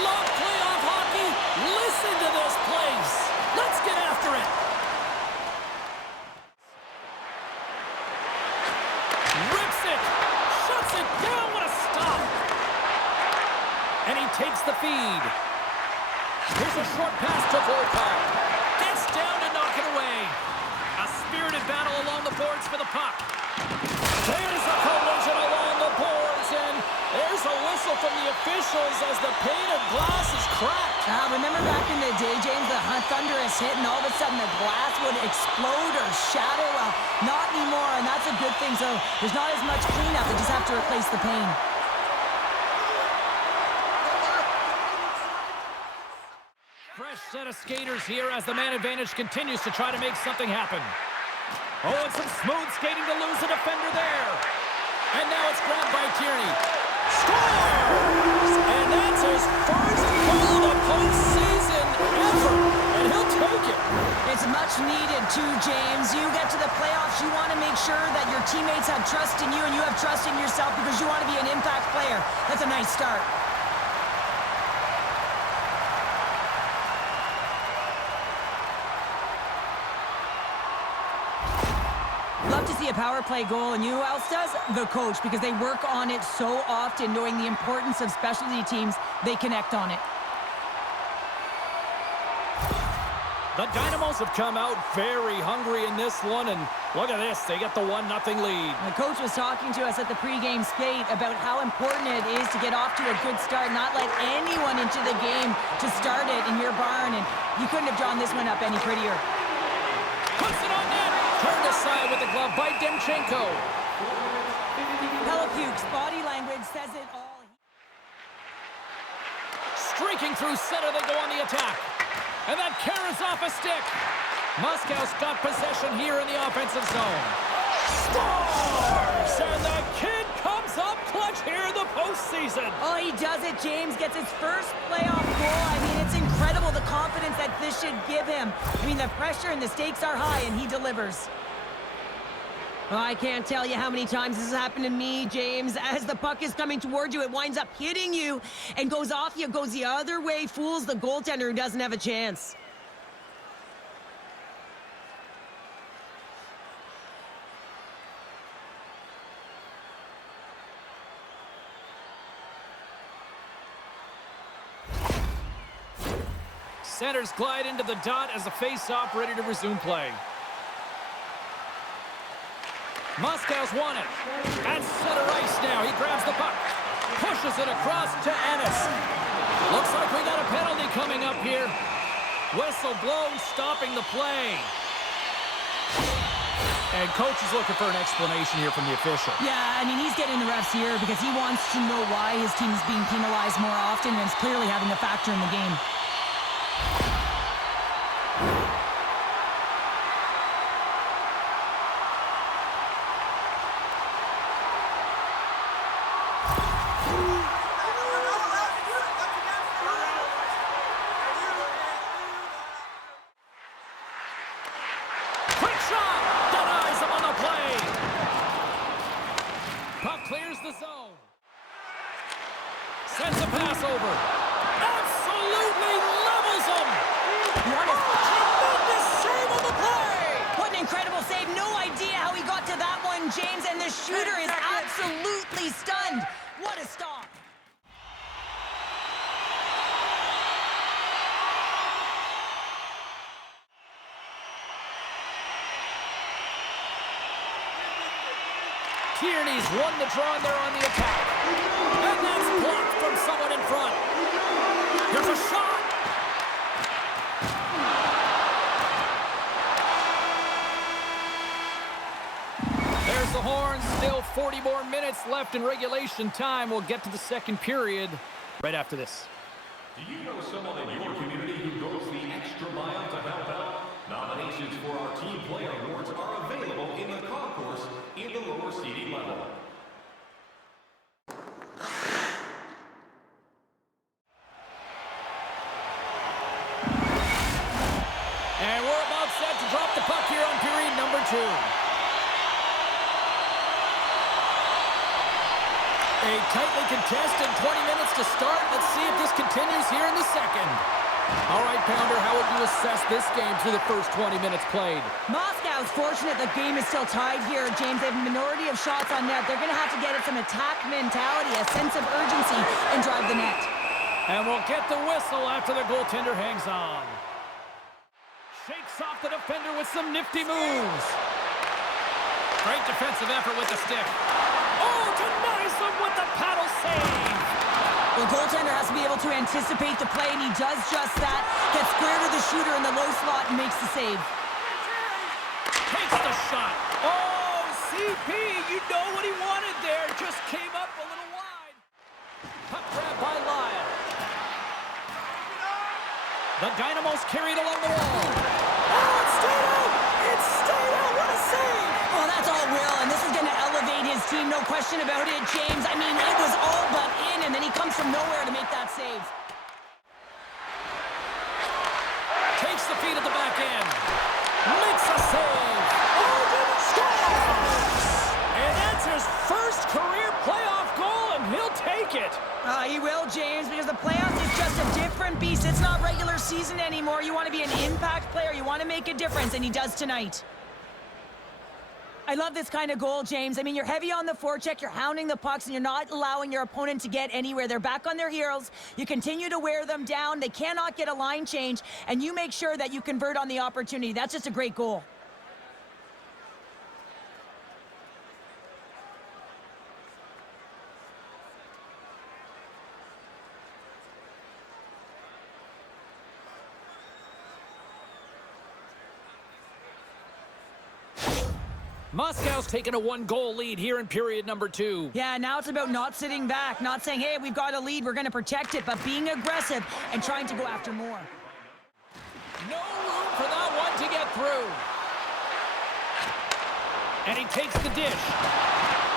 love playoff hockey. Listen to this place. Let's get after it. Rips it. Shuts it down. What a stop. And he takes the feed. Here's a short pass to Vaukie. Gets down to knock it away. A spirited battle along the boards for the puck. There's a collision along the boards, and there's a whistle from the officials as the painted glass is cracked. Remember back in the day, James, the thunderous hit, and all of a sudden the glass would explode or shatter? Well, not anymore, and that's a good thing. So there's not as much cleanup. They just have to replace the paint. Fresh set of skaters here as the man advantage continues to try to make something happen. Oh, and some smooth skating to lose a defender there. And now it's grabbed by Tierney. Scores! And that's his first goal of the postseason ever. And he'll take it. It's much needed too, James. You get to the playoffs, you want to make sure that your teammates have trust in you and you have trust in yourself because you want to be an impact player. That's a nice start. Love to see a power play goal, and you know who else does? The coach, because they work on it so often, knowing the importance of specialty teams. They connect on it. The Dynamos have come out very hungry in this one, and look at this. They get the 1-0 lead. The coach was talking to us at the pregame skate about how important it is to get off to a good start, not let anyone into the game to start it in your barn, and you couldn't have drawn this one up any prettier. Puts it on net. Turned aside with the glove by Demchenko. Pelipuk's body language says it all. Streaking through center, they go on the attack. And that carries off a stick. Moscow's got possession here in the offensive zone. Scores! And the kid comes up clutch here in the postseason. Oh, he does it, James. Gets his first playoff goal. I mean, it's incredible the confidence that this should give him. I mean, the pressure and the stakes are high, and he delivers. Oh, I can't tell you how many times this has happened to me, James. As the puck is coming towards you, it winds up hitting you and goes off you, goes the other way, fools the goaltender who doesn't have a chance. Centers glide into the dot as the face-off ready to resume play. Moscow's won it. At center ice now. He grabs the puck. Pushes it across to Ennis. Looks like we got a penalty coming up here. Whistle blows, stopping the play. And coach is looking for an explanation here from the official. Yeah, I mean, he's getting the refs here because he wants to know why his team is being penalized more often, and it's clearly having a factor in the game. Clears the zone. Sends a pass over. Absolutely levels him. What a tremendous save on the play. What an incredible save. No idea how he got to that one, James, and the shooter is absolutely stunned. What a stop. Tierney's won the draw and they're on the attack. And that's blocked from someone in front. Here's a shot. There's the horn. Still 40 more minutes left in regulation time. We'll get to the second period right after this. Do you know someone in your community who goes the extra mile to help out? Nominations for our Team Player Awards are available in the concourse in the lower seating level. And we're about set to drop the puck here on period number 2. A tightly contested, 20 minutes to start. Let's see if this continues here in the second. All right, Pounder, how would you assess this game through the first 20 minutes played? Moscow's fortunate the game is still tied here, James. They have a minority of shots on net. They're going to have to get at some attack mentality, a sense of urgency, and drive the net. And we'll get the whistle after the goaltender hangs on. Shakes off the defender with some nifty moves. Great defensive effort with the stick. Oh, denies him with the paddle save. The goaltender has to be able to anticipate the play, and he does just that. Gets square to the shooter in the low slot and makes the save. Takes the shot. Oh, CP, you know what he wanted there. Just came up a little wide. Puck grab by Lyle. The Dynamo's carried along the wall. Oh, it stayed out. It stayed out. What a save. Oh, that's all Will, and this is going to elevate his team, no question about it, James. I mean, it was all but in, and then he comes from nowhere to make that save. Takes the feed at the back end. Makes a save. Oh, scores! And that's his first career playoff goal, and he'll take it. He will, James, because the playoffs is just a different beast. It's not regular season anymore. You want to be an impact player. You want to make a difference, and he does tonight. I love this kind of goal, James. I mean, you're heavy on the forecheck, you're hounding the pucks, and you're not allowing your opponent to get anywhere. They're back on their heels. You continue to wear them down. They cannot get a line change, and you make sure that you convert on the opportunity. That's just a great goal. Moscow's taken a one-goal lead here in period number 2. Yeah, now it's about not sitting back, not saying, hey, we've got a lead, we're going to protect it, but being aggressive and trying to go after more. No room for that one to get through. And he takes the dish.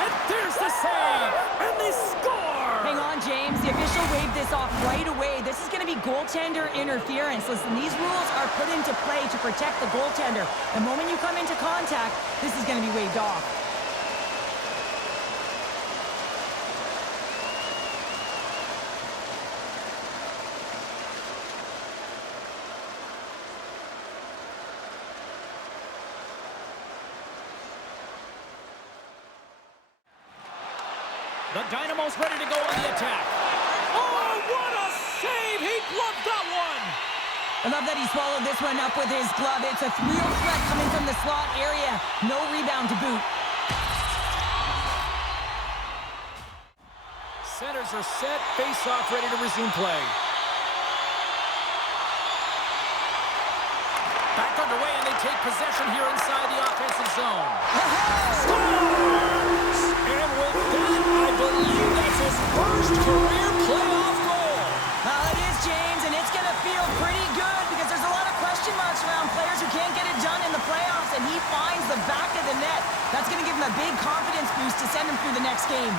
And there's the save. And they score. Hang on, James. The official waved this off right away. This is going to be goaltender interference. Listen, these rules are put into play to protect the goaltender. The moment you come into contact, this is going to be waved off. The Dynamo's ready to go on the attack. Oh, what a save! He gloved that one! I love that he swallowed this one up with his glove. It's a real threat coming from the slot area. No rebound to boot. Centers are set. Face-off ready to resume play. Back underway, and they take possession here inside the offensive zone. Scores! And with that, I believe that's his first career playoff goal. It is, James, and it's going to feel pretty good because there's a lot of question marks around players who can't get it done in the playoffs, and he finds the back of the net. That's going to give him a big confidence boost to send him through the next game.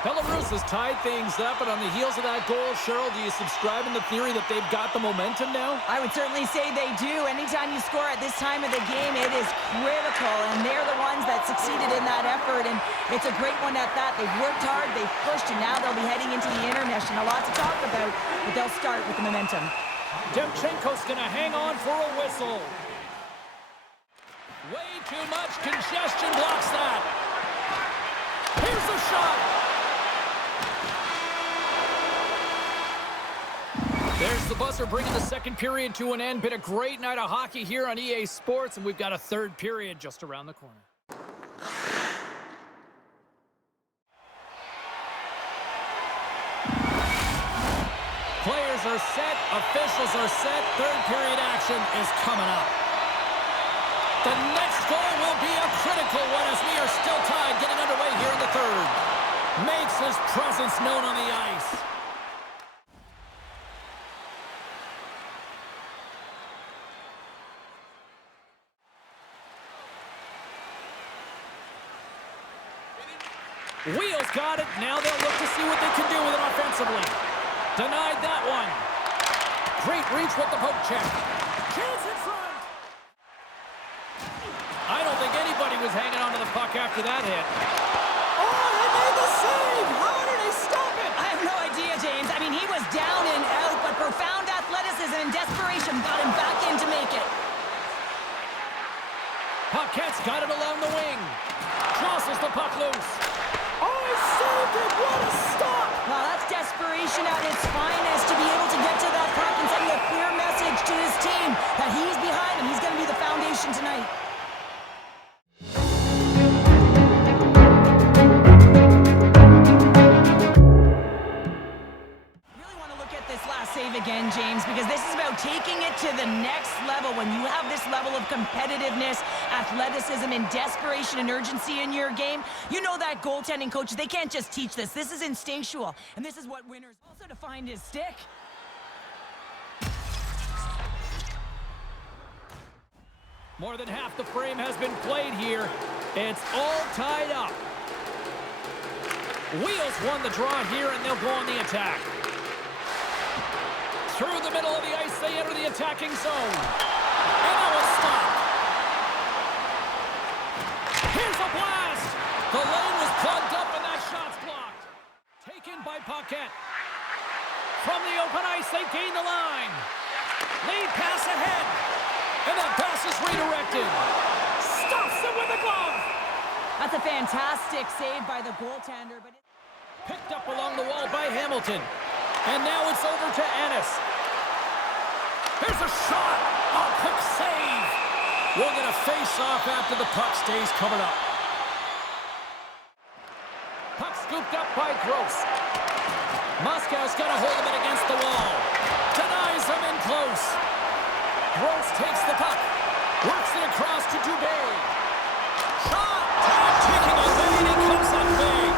Belarus has tied things up, and on the heels of that goal, Cheryl, do you subscribe in the theory that they've got the momentum now? I would certainly say they do. Anytime you score at this time of the game, it is critical, and they're the ones that succeeded in that effort, and it's a great one at that. They've worked hard, they've pushed, and now they'll be heading into the intermission. A lot to talk about, but they'll start with the momentum. Demchenko's going to hang on for a whistle. Way too much congestion blocks that. Here's the shot. There's the buzzer, bringing the second period to an end. Been a great night of hockey here on EA Sports, and we've got a third period just around the corner. Players are set, officials are set, third period action is coming up. The next goal will be a critical one as we are still tied, getting underway here in the third. Makes his presence known on the ice. Wheels got it. Now they'll look to see what they can do with it offensively. Denied that one. Great reach with the poke check. Chance in front. I don't think anybody was hanging on to the puck after that hit. Oh, they made the save! How did they stop it? I have no idea, James. I mean, he was down and out, but profound athleticism and desperation got him back in to make it. Paquette's got it along the wing. Crosses the puck loose. Oh, he saved it! What a stop! Well, that's desperation at its finest to be able to get to that puck and send a clear message to his team that he's behind him. He's going to be the foundation tonight. Save again, James, because this is about taking it to the next level. When you have this level of competitiveness, athleticism, and desperation and urgency in your game, you know that goaltending coaches, they can't just teach this. This is instinctual, and this is what winners also to find his stick. More than half the frame has been played here. It's all tied up. Wheels won the draw here, and they'll go on the attack. Through the middle of the ice, they enter the attacking zone. And that was stopped. Here's a blast. The lane was plugged up, and that shot's blocked. Taken by Paquette. From the open ice, they gain the line. Lead pass ahead. And that pass is redirected. Stops it with a glove. That's a fantastic save by the goaltender. But picked up along the wall by Hamilton. And now it's over to Ennis. Here's a shot. A quick save. We'll get a face-off after the puck stays covered up. Puck scooped up by Gross. Moscow's got a hold of it against the wall. Denies him in close. Gross takes the puck. Works it across to Dubé. Shot. Taking a lead. He comes up big.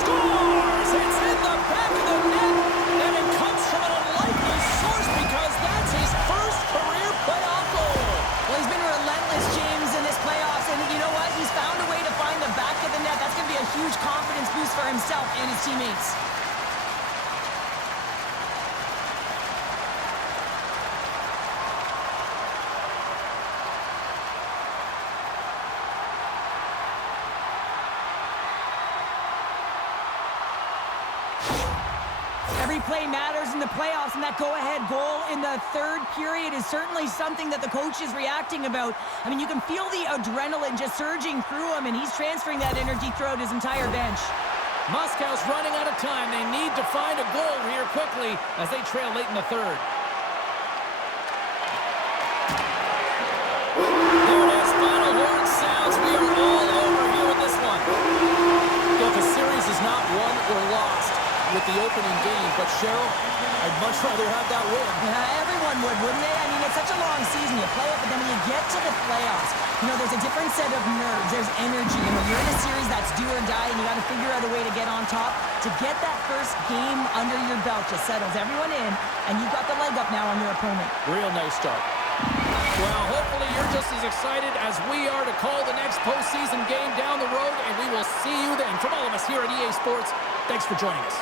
Scores. It's in the back of the net. And it comes from an unlikely source because that's his first career playoff goal. Well, he's been relentless, James, in this playoffs. And you know what? He's found a way to find the back of the net. That's going to be a huge confidence boost for himself and his teammates. Every play matters in the playoffs, and that go-ahead goal in the third period is certainly something that the coach is reacting about. I mean, you can feel the adrenaline just surging through him, and he's transferring that energy throughout his entire bench. Moscow's running out of time. They need to find a goal here quickly as they trail late in the third. There it is. Final horn sounds. We are all over here with this one. Look, the series is not won or lost with the opening game, but Cheryl, I'd much rather have that win. Everyone would, wouldn't they? I mean, it's such a long season. You play it, but then when you get to the playoffs, you know, there's a different set of nerves. There's energy. And when you're in a series that's do or die, and you got to figure out a way to get on top, to get that first game under your belt just settles everyone in, and you've got the leg up now on your opponent. Real nice start. Well, hopefully you're just as excited as we are to call the next postseason game down the road, and we will see you then. From all of us here at EA Sports, thanks for joining us.